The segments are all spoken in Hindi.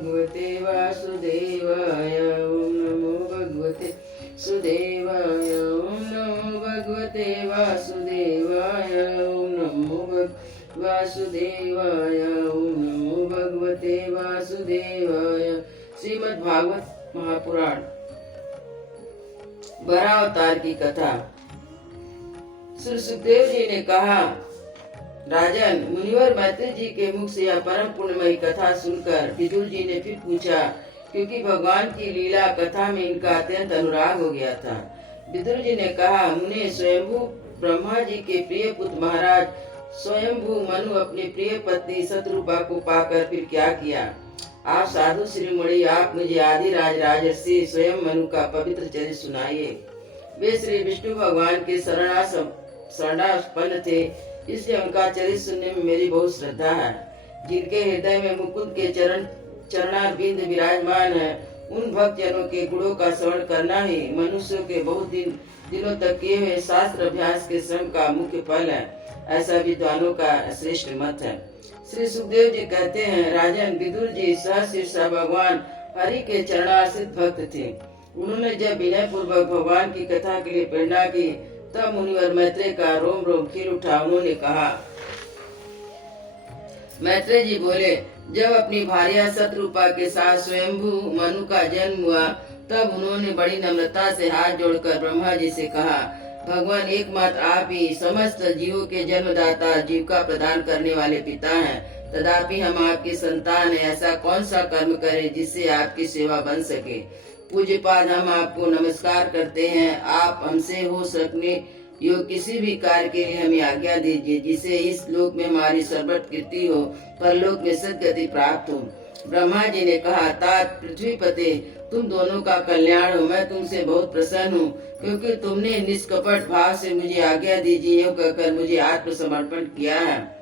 भगवते वासुदेवाय। ओम नमो भगवते सुदेवाय। ओम नमो भगवते वासुदेवाय। ओम नमो वासुदेवाय। ओम नमो भगवते वासुदेवाय। श्रीमद् भागवत महापुराण बरा अवतार की कथा। श्री सुखदेव जी ने कहा, राजन, मुनिवर मैत्री जी के मुख से यह परम पुण्यमयी कथा सुनकर विदुर जी ने फिर पूछा, क्योंकि भगवान की लीला कथा में इनका अत्यंत अनुराग हो गया था। विदुर जी ने कहा, मुने, स्वयंभू ब्रह्मा जी के प्रिय पुत्र महाराज स्वयंभू मनु अपनी प्रिय पत्नी शतरूपा को पाकर फिर क्या किया? आप साधु श्रीमणि, आप मुझे आदि राजर्षि स्वयं मनु का पवित्र चरित्र सुनाइए। वे श्री विष्णु भगवान के शरणापन्न थे, इसलिए उनका चरित्र सुनने में मेरी बहुत श्रद्धा है। जिनके हृदय में मुकुंद के चरणारविंद विराजमान है, उन भक्त जनों के गुणों का श्रवण करना ही मनुष्यों के बहुत दिनों तक किए हुए शास्त्र अभ्यास के श्रम का मुख्य फल है, ऐसा विद्वानों का श्रेष्ठ मत है। श्री सुखदेव जी कहते हैं, राजन, विदुर जी सहशीर्षा भगवान हरि के चरणाश्रित भक्त थे। उन्होंने जब विनय पूर्वक भगवान की कथा के लिए प्रेरणा की, तब मुनिवर मैत्रेय का रोम रोम खिल उठा। उन्होंने कहा, मैत्रेय जी बोले, जब अपनी भार्या शतरूपा के साथ स्वयंभू मनु का जन्म हुआ, तब उन्होंने बड़ी नम्रता से हाथ जोड़कर ब्रह्मा जी से कहा, भगवान, एकमात्र आप ही समस्त जीवों के जन्मदाता, जीविका प्रदान करने वाले पिता हैं। तथापि हम आपकी संतान है, ऐसा कौन सा कर्म करें जिससे आपकी सेवा बन सके? पूज्यपाद, हम आपको नमस्कार करते हैं। आप हमसे हो सकने योग किसी भी कार्य के लिए हमें आज्ञा दीजिए, जिससे इस लोक में हमारी सर्वत्र कीर्ति हो, परलोक में सद्गति प्राप्त हो। ब्रह्मा जी ने कहा, तात पृथ्वीपते, तुम दोनों का कल्याण हो। मैं तुमसे बहुत प्रसन्न हूँ, क्योंकि तुमने निष्कपट भाव से मुझे आज्ञा दीजिए यूँ कहकर मुझे आत्मसमर्पण किया है।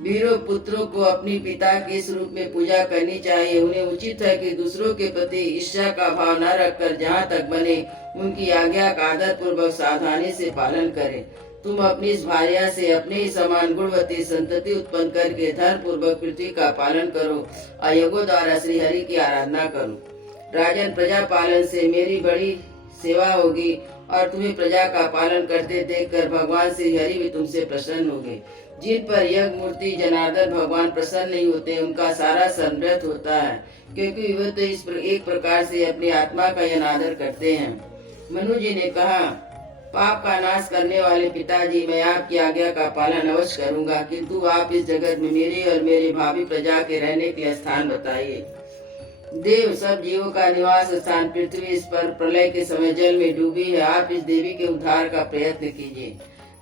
वीरों पुत्रों को अपनी पिता के स्वरूप में पूजा करनी चाहिए। उन्हें उचित है कि दूसरों के प्रति ईर्ष्या का भाव न रखकर जहाँ तक बने उनकी आज्ञा का आदर पूर्वक सावधानी से पालन करें। तुम अपनी इस भार्या से अपने ही समान गुणवती संतति उत्पन्न करके धर्म पूर्वक पृथ्वी का पालन करो और यज्ञों द्वारा श्री हरि की आराधना करो। राजन, प्रजा पालन से मेरी बड़ी सेवा होगी और तुम्हें प्रजा का पालन करते देखकर भगवान श्री हरि भी तुमसे प्रसन्न होंगे। जिन पर यज्ञ मूर्ति जनार्दन भगवान प्रसन्न नहीं होते, उनका सारा संव्रत होता है, क्योंकि वे तो एक प्रकार से अपनी आत्मा का अनादर करते हैं। मनु जी ने कहा, पाप का नाश करने वाले पिताजी, मैं आपकी आज्ञा का पालन अवश्य करूंगा, किंतु आप इस जगत में मेरे और मेरी भावी प्रजा के रहने के स्थान बताइए। देव, सब जीवों का निवास स्थान पृथ्वी इस पर प्रलय के समय जल में डूबी है। आप इस देवी के उद्धार का प्रयत्न कीजिए।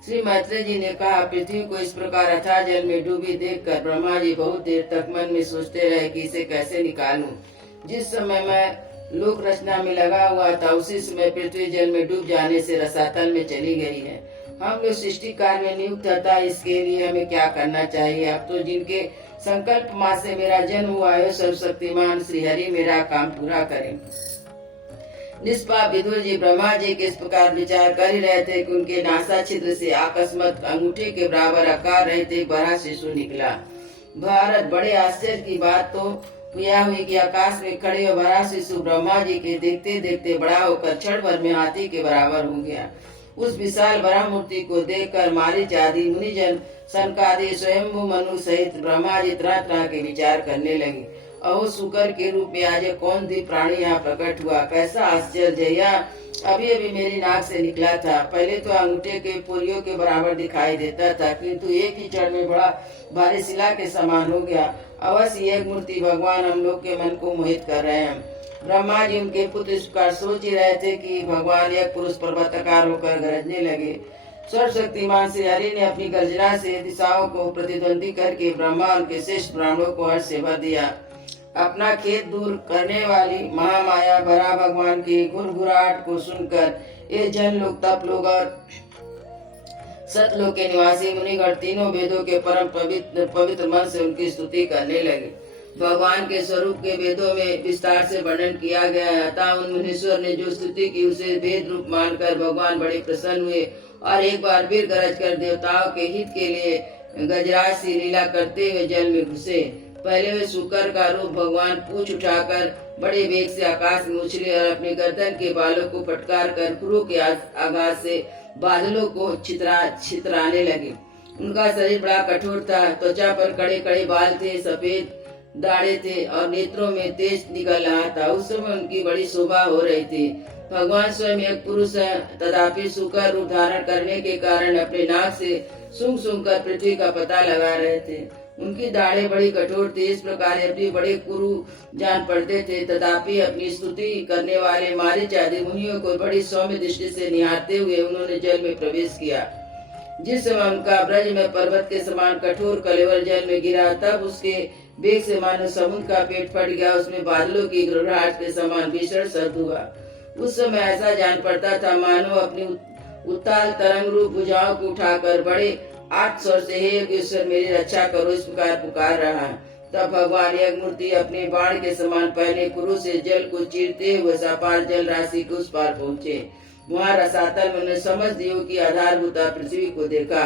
श्री मैत्रेय जी ने कहा, पृथ्वी को इस प्रकार अथाह जल में डूबी देखकर ब्रह्मा जी बहुत देर तक मन में सोचते रहे कि इसे कैसे निकालूं। जिस समय मैं लोक रचना में लगा हुआ था, उसी समय पृथ्वी जल में डूब जाने से रसातल में चली गई है। हम लोग सृष्टि कार्य में नियुक्त था, इसके लिए हमें क्या करना चाहिए? अब तो जिनके संकल्प माँ से मेरा जन्म हुआ है, सर्वशक्तिमान श्री हरि मेरा काम पूरा करें। निष्पाप विदुर जी ब्रह्मा जी के इस प्रकार विचार कर ही रहे थे कि उनके नासा छिद्र से अकस्मात अंगूठे के बराबर आकार रहते एक बड़ा शिशु निकला। भारत, बड़े आश्चर्य की बात तो यह हुई कि आकाश में खड़े हुए बड़ा शिशु ब्रह्मा जी के देखते देखते बड़ा होकर क्षण भर में हाथी के बराबर हो गया। उस विशाल बड़ा मूर्ति को देखकर मारीच आदि मुनिजन, सनकादि, स्वयंभू मनु सहित ब्रह्मा जी तरह तरह के विचार करने लगे। अहो, शुकर के रूप में आज कौन दी प्राणी यहाँ प्रकट हुआ? कैसा आश्चर्य! यह अभी अभी मेरी नाक से निकला था। पहले तो अंगूठे के पुरियों के बराबर दिखाई देता था, किंतु एक ही क्षण में बड़ा भारी शिला के समान हो गया। अवश्य यह मूर्ति भगवान हम लोग के मन को मोहित कर रहे हैं। ब्रह्मा जी उनके पुत्र इस प्रकार सोच ही रहे थे कि भगवान एक पुरुष पर्वताकार होकर गरजने लगे। सर्वशक्तिमान श्री हरि ने अपनी गर्जना से दिशाओं को प्रतिद्वंदी करके ब्रह्मा और उनके श्रेष्ठ ब्राह्मणों को हर्ष से भर दिया। अपना खेद दूर करने वाली महामाया बरा भगवान की गुरगुराहट को सुनकर ये जन लोग, तप लोग और सतलोक के निवासी मुनिगण तीनों वेदों के परम पवित्र मन से उनकी स्तुति करने लगे। भगवान के स्वरूप के वेदों में विस्तार से वर्णन किया गया है। अतः उन मुनीश्वर ने जो स्तुति की उसे वेद रूप मानकर भगवान बड़े प्रसन्न हुए और एक बार फिर गरज कर देवताओं के हित के लिए गजराज सी लीला करते हुए जल में घुसे। पहले वे शुकर का रूप भगवान पूछ उठाकर बड़े वेग से आकाश में उछले और अपने गर्दन के बालों को फटकार कर क्रोध के आघात से बादलों को छितराने लगे। उनका शरीर बड़ा कठोर था, त्वचा पर कड़े कड़े बाल थे, सफेद दाढ़े थे और नेत्रों में तेज निकल रहा था। उस समय उनकी बड़ी शोभा हो रही थी। भगवान स्वयं एक पुरुष है, तथापि शुकर रूप धारण करने के कारण अपने नाक से सूंघ सूंघ कर पृथ्वी का पता लगा रहे थे। उनकी दाढ़ें बड़ी कठोर थी, इस प्रकार यद्यपि बड़े कुरु जान पड़ते थे, तथापि अपनी स्तुति करने वाले मारीच आदि मुनियों को बड़ी सौम्य दृष्टि से निहारते हुए उन्होंने जल में प्रवेश किया। जिस समय उनका ब्रज में पर्वत के समान कठोर कलेवर जल में गिरा, तब उसके वेग से मानो समुद्र का पेट फट गया, उसमें बादलों की घुड़ाहट के समान भीषण शब्द हुआ। उस समय ऐसा जान पड़ता था मानो अपनी उत्ताल तरंग रूप भुजाओं को उठाकर बड़े आठ स्वर से हे ईश्वर मेरी रक्षा करो इस प्रकार पुकार रहा। तब भगवान यज्ञ मूर्ति अपने बाण के समान पहले कुरु से जल को चीरते हुए अपार जल राशि के उस पार पहुँचे। वहाँ रसातल में उन्हें समझ दियो की आधारभूता पृथ्वी को देखा,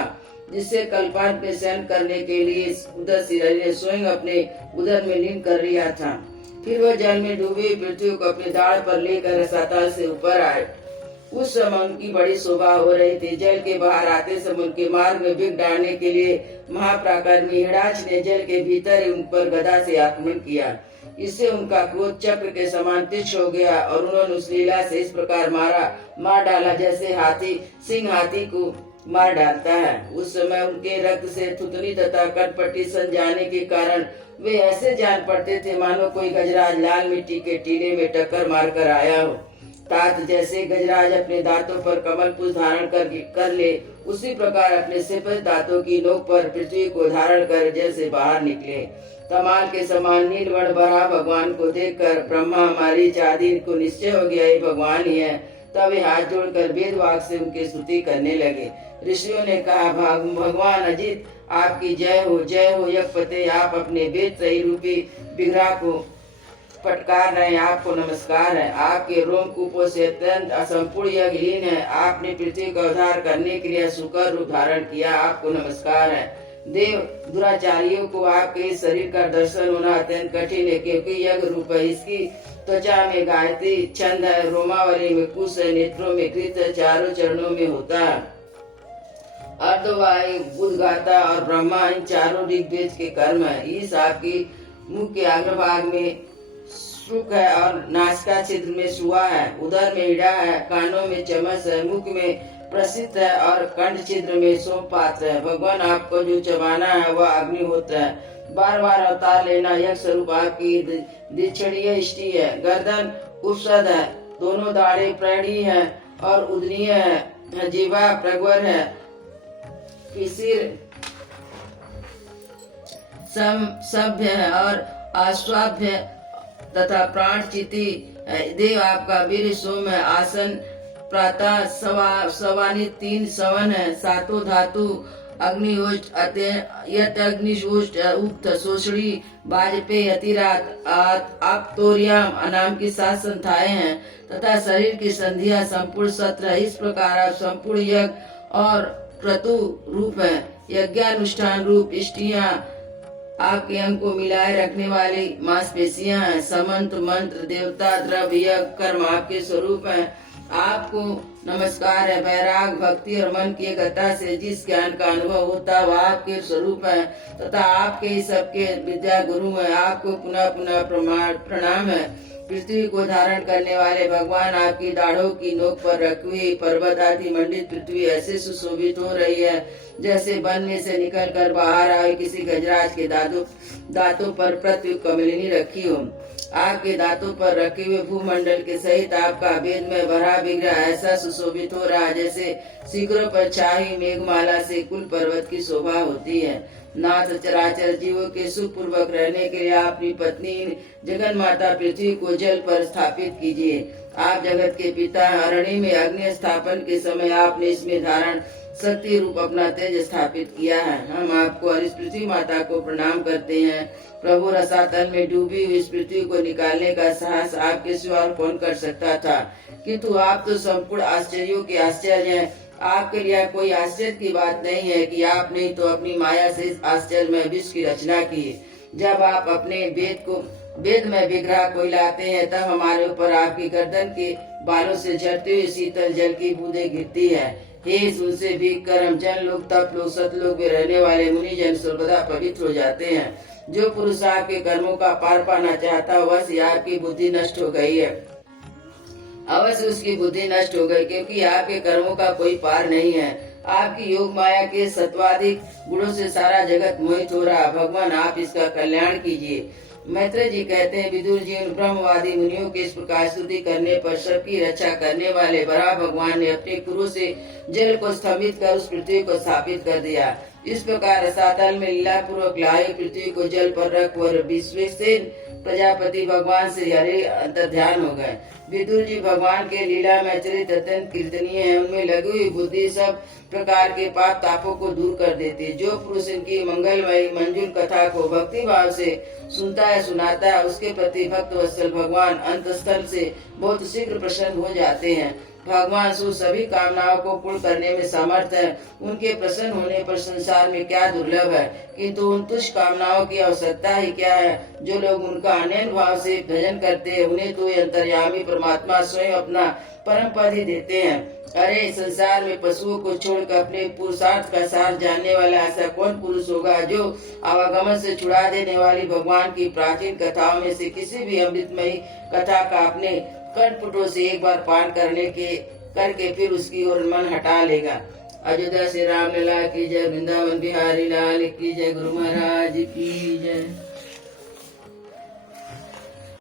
जिससे कल्पांत में शयन करने के लिए उदर सिर स्वयं अपने उदर में लीन कर लिया था। फिर वह जल में डूबी पृथ्वी को अपने दाढ़ पर लेकर रसातल से ऊपर आए। उस समय उनकी बड़ी शोभा हो रही थी। जल के बाहर आते समय उनके मार्ग में विघ्न डालने के लिए महापराक्रमी हिडाच ने जल के भीतर ही उन पर गदा से आक्रमण किया। इससे उनका क्रोध चक्र के समान तीक्ष्ण हो गया और उन्होंने उस लीला से इस प्रकार मार डाला जैसे हाथी सिंह हाथी को मार डालता है। उस समय उनके रक्त से थुतनी तथा कटपटी सन जाने के कारण वे ऐसे जान पड़ते थे मानो कोई गजराज लाल मिट्टी के टीले में टक्कर मार कर आया हो। तात जैसे गजराज अपने दांतों पर कमल पुष्प धारण कर ले, उसी प्रकार अपने सफेद दांतों की नोक पर पृथ्वी को धारण कर जैसे बाहर निकले। कमाल के समान नीलवर्ण भरा भगवान को देखकर ब्रह्मा मारीच आदि को निश्चय हो गया ये भगवान ही है। तब वे हाथ जोड़कर वेद वाक से उनकी स्तुति करने लगे। ऋषियों ने कहा, भगवान अजित आपकी जय हो यज्ञपते, आप अपने वेद त्रयी रूपी विग्रह को फटकार रहे, आपको नमस्कार है। आपके रोम कूपों से अत्यंत असंपूर्ण यज्ञ लीन है। आपने पृथ्वी का उद्धार करने के लिए शुकर रूप धारण किया, आपको नमस्कार है। देव दुराचारियों को आपके शरीर का दर्शन होना अत्यंत कठिन है, क्योंकि यज्ञ रूप है। इसकी त्वचा में गायत्री छंद है, रोमावली में कुश है, नेत्रों में कृत है, चारों चरणों में होता है अर्धवायु उद्गाता और ब्रह्मा, इन चारों ऋग्वेद के कर्म है। इस आपकी मुख के अग्रभाग में शुक है और नासिका छिद्र में सुआ है, उदर में ईड़ा है, कानों में चमस है, मुख में प्रसिद्ध है और कंठ छिद्र में सोमपात्र है। भगवान आपको जो चबाना है वह अग्निहोत्र है। बार बार अवतार लेना यह स्वरूप आपकी दीक्षणीय इष्टि है। गर्दन उपसद है, दोनों दाढ़े प्रणीय है और उदनीय है, जीवा प्रगवर है, सिर सभ्य है और आश्वाभ्य तथा प्राण चिति। देव आपका वीर सोम है, आसन प्रातः सवानी 3 सवन है, सातों धातु अग्निहोष्ट अग्निहोष्ट उक्त शोषणी वाजपेयी अतिरात आप्तोरियाम नाम की 7 संस्थाएं हैं तथा शरीर की संधियां संपूर्ण सत्र है। इस प्रकार आप संपूर्ण यज्ञ और क्रतु रूप है, यज्ञानुष्ठान रूप इष्टियां आपके अंग को मिलाए रखने वाली मांसपेशियां हैं। समंत मंत्र देवता द्रव्य कर्म आपके स्वरूप हैं। आपको नमस्कार है। वैराग भक्ति और मन की एकता से जिस ज्ञान का अनुभव होता है वह आपके स्वरूप है तथा आपके सबके विद्या गुरु है। आपको पुनः पुनः प्रणाम है। पृथ्वी को धारण करने वाले भगवान आपकी दाढ़ों की नोक पर रखी हुई पर्वत आदि मंडित पृथ्वी ऐसे सुशोभित हो रही है जैसे वन में से निकल कर बाहर आए किसी गजराज के दांतों पर पृथ्वी कमलिनी रखी हो। आपके दांतों पर रखे हुए भूमंडल के सहित आपका वेद में भरा विग्रह ऐसा सुशोभित हो रहा है जैसे शिखरों पर छाई मेघमाला से कुल पर्वत की शोभा होती है। नाथ चराचर जीवों के सुखपूर्वक रहने के लिए अपनी पत्नी जगन माता पृथ्वी को जल पर स्थापित कीजिए। आप जगत के पिता अरण्य में अग्नि स्थापन के समय आपने इसमें धारण शक्ति रूप अपना तेज स्थापित किया है। हम आपको और इस पृथ्वी माता को प्रणाम करते हैं। प्रभु रसातल में डूबी हुई इस पृथ्वी को निकालने का साहस आपके सिवा और कौन कर सकता था, किंतु आप तो संपूर्ण आश्चर्यों के आश्चर्य हैं। आपके लिए कोई आश्चर्य की बात नहीं है कि आपने तो अपनी माया से इस आश्चर्य में विश्व की रचना की। जब आप अपने वेद में विग्रह को लाते हैं तब हमारे ऊपर आपकी गर्दन के बालों से झरते हुए शीतल जल की बूंदें गिरती है। हे उनसे भीग कर हम जन लोग, तप लोग, सतलोक में रहने वाले मुनि जन सर्वदा पवित्र हो जाते हैं। जो पुरुष आपके कर्मों का पार पाना चाहता हो वैसे आपकी बुद्धि नष्ट हो गई है। अवश्य उसकी बुद्धि नष्ट हो गई, क्योंकि आपके कर्मों का कोई पार नहीं है। आपकी योग माया के सत्वाधिक गुणों से सारा जगत मोहित हो रहा। भगवान आप इसका कल्याण कीजिए। मैत्रेय जी कहते हैं, विदुर जी उन ब्रह्मवादी मुनियों के इस प्रकार स्तुति करने पर सबकी रक्षा करने वाले बराह भगवान ने अपने क्रोध से जल को स्तंभित कर उस पृथ्वी को स्थापित कर दिया। इस प्रकार रसातल में लीला पूर्वक लाए पृथ्वी को जल पर रख और विश्वेश्वर प्रजापति भगवान से हरे अंतर ध्यान हो गए। विदुर जी भगवान के लीला में चरित अत्यंत कीर्तनीय है। उनमें लगी हुई बुद्धि सब प्रकार के पाप तापों को दूर कर देती है। जो पुरुष इनकी मंगलमयी मंजूर कथा को भक्ति भाव से सुनता है, सुनाता है, उसके प्रति भक्त वत्सल भगवान अंतस्थल से बहुत शीघ्र प्रसन्न हो जाते हैं। भगवान शिव सभी कामनाओं को पूर्ण करने में समर्थ है। उनके प्रसन्न होने पर संसार में क्या दुर्लभ है, किंतु उन तुच्छ कामनाओं की आवश्यकता ही क्या है। जो लोग उनका अनन्य भाव से भजन करते हैं उन्हें तो अंतर्यामी परमात्मा स्वयं अपना परम पद ही देते हैं। अरे संसार में पशुओं को छोड़कर अपने पुरुषार्थ का सार जानने वाला ऐसा कौन पुरुष होगा जो आवागमन से छुड़ा देने वाली भगवान की प्राचीन कथाओं में से किसी भी अमृतमयी कथा का अपने कर्णपुटों से एक बार पान करके फिर उसकी ओर मन हटा लेगा। अयोध्या श्री राम लला की जय, वृंदावन बिहारी लाल की जय, गुरु महाराज की जय।